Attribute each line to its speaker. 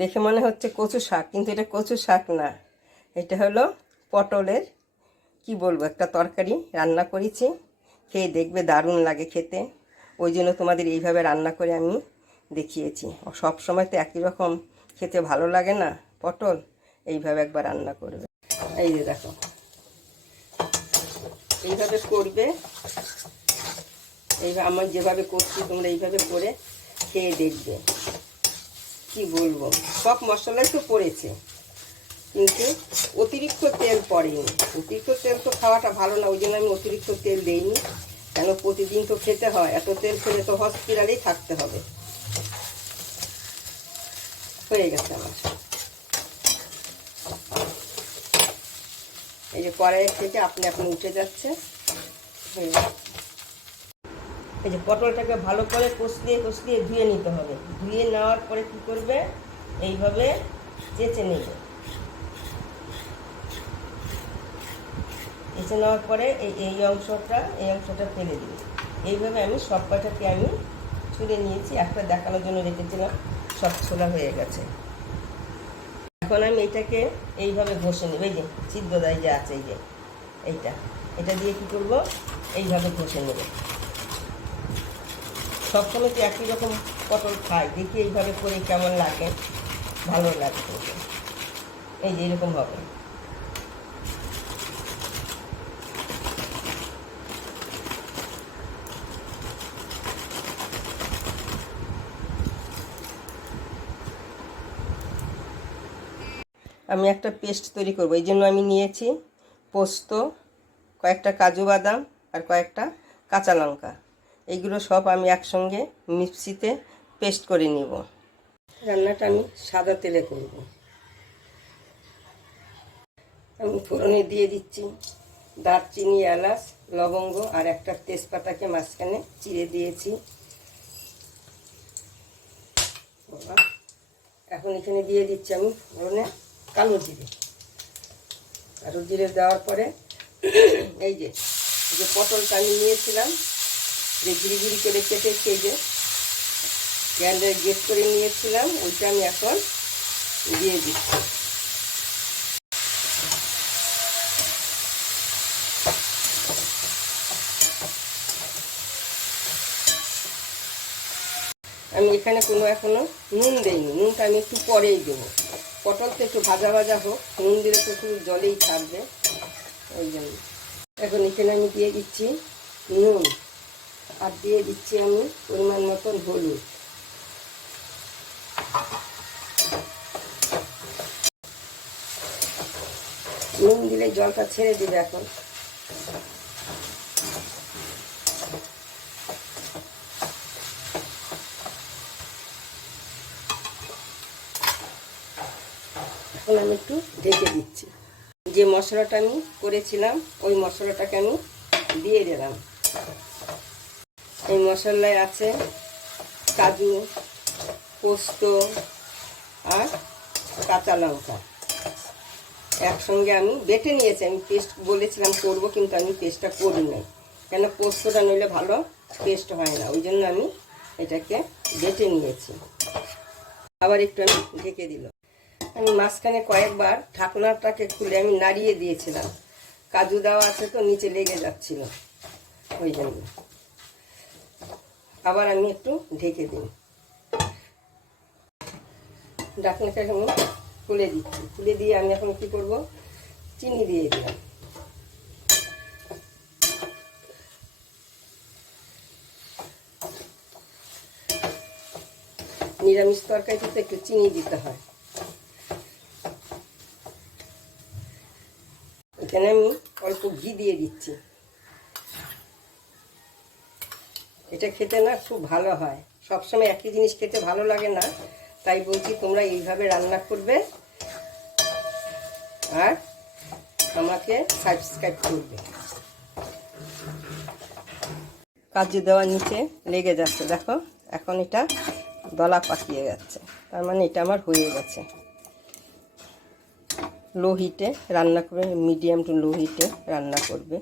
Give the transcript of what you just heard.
Speaker 1: দেখে মনে হচ্ছে কচু শাক, কিন্তু এটা কচু শাক না। এটা হলো পটলের, কি বলব, একটা তরকারি। রান্না করেছি, খেয়ে দেখবে দারুণ লাগে খেতে। ওই জন্য তোমাদের এইভাবে রান্না করে আমি দেখিয়েছি। সব সময় তো একই রকম, খেতে ভালো লাগে না পটল, এইভাবে একবার রান্না করবে। এই যে দেখো, এইভাবে করবে। এইভাবে আমার যেভাবে করছি, তোমরা এইভাবে করে খেয়ে দেখবে। কি বলব? সব মশলাই তো পড়েছে। কিন্তু অতিরিক্ত তেল পড়েনি। অতিরিক্ত তেল তো খাওয়াটা ভালো না, ওই জন্য আমি অতিরিক্ত তেল দেইনি। কেন প্রতিদিন তো খেতে হয়, এত তেল খেলে তো হসপিটালেই থাকতে হবে। হয়ে গেছে আমার। এই যে কড়াইয়ের থেকে আপনি আপনি উঠে যাচ্ছে। হয়ে। এই যে পটলটাকে ভালো করে কষলিয়ে কষলিয়ে ধুয়ে নিতে হবে। ধুয়ে নেওয়ার পরে কি করবে? এইভাবে চেঁচে নেবে। চেঁচে নেওয়ার পরে এই এই অংশটা এই অংশটা ফেলে দিবে। এইভাবে আমি সব কটাকে আমি ছুলে নিয়েছি, একটা দেখানোর জন্য রেখেছিলাম, সব ছোলা হয়ে গেছে। এখন আমি এটাকে এইভাবে ঘষে নেব। এই যে সিদ্ধ দায় যে আছে, এই যে এইটা, এটা দিয়ে কি করব? এইভাবে ঘষে নেব। সবসময় তো একই রকম পটল খাই। দেখি এইভাবে করে কেমন লাগে। ভালো লাগে এই যে এরকম হবে। আমি একটা পেস্ট তৈরি করব। এই জন্য আমি নিয়েছি পোস্ত, কয়েকটা কাজু বাদাম আর কয়েকটা কাঁচা লঙ্কা। এইগুলো সব আমি একসঙ্গে মিক্সিতে পেস্ট করে নিব। রান্নাটা আমি সাদা তেলে করব। আমি ফোড়নে দিয়ে দিচ্ছি দারচিনি, এলাচ, লবঙ্গ আর একটা তেজপাতাকে মাঝখানে চিড়ে দিয়েছি। এখন এখানে দিয়ে দিচ্ছি আমি ফোড়নে কালো জিরে। কালো জিরে দেওয়ার পরে এই যে এই যে পটলটা আমি নিয়েছিলাম যে ঘিরি ঘিরি করে এই যে গ্যান্ডার গেট করে নিয়েছিলাম, ওইটা আমি এখন দিয়ে দিচ্ছি। আমি এখানে কোনো এখনও নুন দেইনি, নুনটা আমি একটু পরেই দেবো। পটল তো একটু ভাজা ভাজা হোক, নুন দিলে তো একটু জলেই থাকবে ওই জন্য। এখন এখানে আমি দিয়ে দিচ্ছি নুন। আর দিয়ে দিচ্ছি আমি পরিমাণ মতন হলুদ। নুন দিলে জলটা ছেড়ে দেবে এখন। এখন আমি একটু ঢেকে দিচ্ছি। যে মশলাটা আমি করেছিলাম, ওই মশলাটাকে আমি দিয়ে দিলাম। এই মশলায় আছে কাজু, পোস্ত আর কাঁচা লঙ্কা। একসঙ্গে আমি বেটে নিয়েছি। আমি পেস্ট বলেছিলাম করব, কিন্তু আমি পেস্টটা করি নাই। কেন পোস্তটা নইলে ভালো পেস্ট হয় না। ওই জন্য আমি এটাকে বেটে নিয়েছি। আবার একটু আমি ঢেকে দিলাম। আমি মাঝখানে কয়েকবার ঢাকনাটাকে খুলে আমি নাড়িয়ে দিয়েছিলাম। কাজু দেওয়া আছে তো, নিচে লেগে যাচ্ছিল। ওই জন্য। আবার আমি একটু ঢেকে দিই। ঢাকনাটাকে আমি খুলে দিচ্ছি। খুলে দিয়ে আমি এখন কি করব? চিনি দিয়ে দিলাম। নিরামিষ তরকারিতে একটু চিনি দিতে হয়। এখানে আমি অল্প ঘি দিয়ে দিচ্ছি। এটা খেতে না খুব ভালো হয়। সবসময় একই জিনিস খেতে ভালো লাগে না। তাই বলছি তোমরা এইভাবে রান্না করবে আর আমাকে সাবস্ক্রাইব করবে। কাজু দেওয়া নিচে লেগে যাচ্ছে, দেখো। এখন এটা দলা পাকিয়ে যাচ্ছে। তার মানে এটা আমার হয়ে গেছে। লো হিটে রান্না করবে, মিডিয়াম টু লো হিটে রান্না করবে।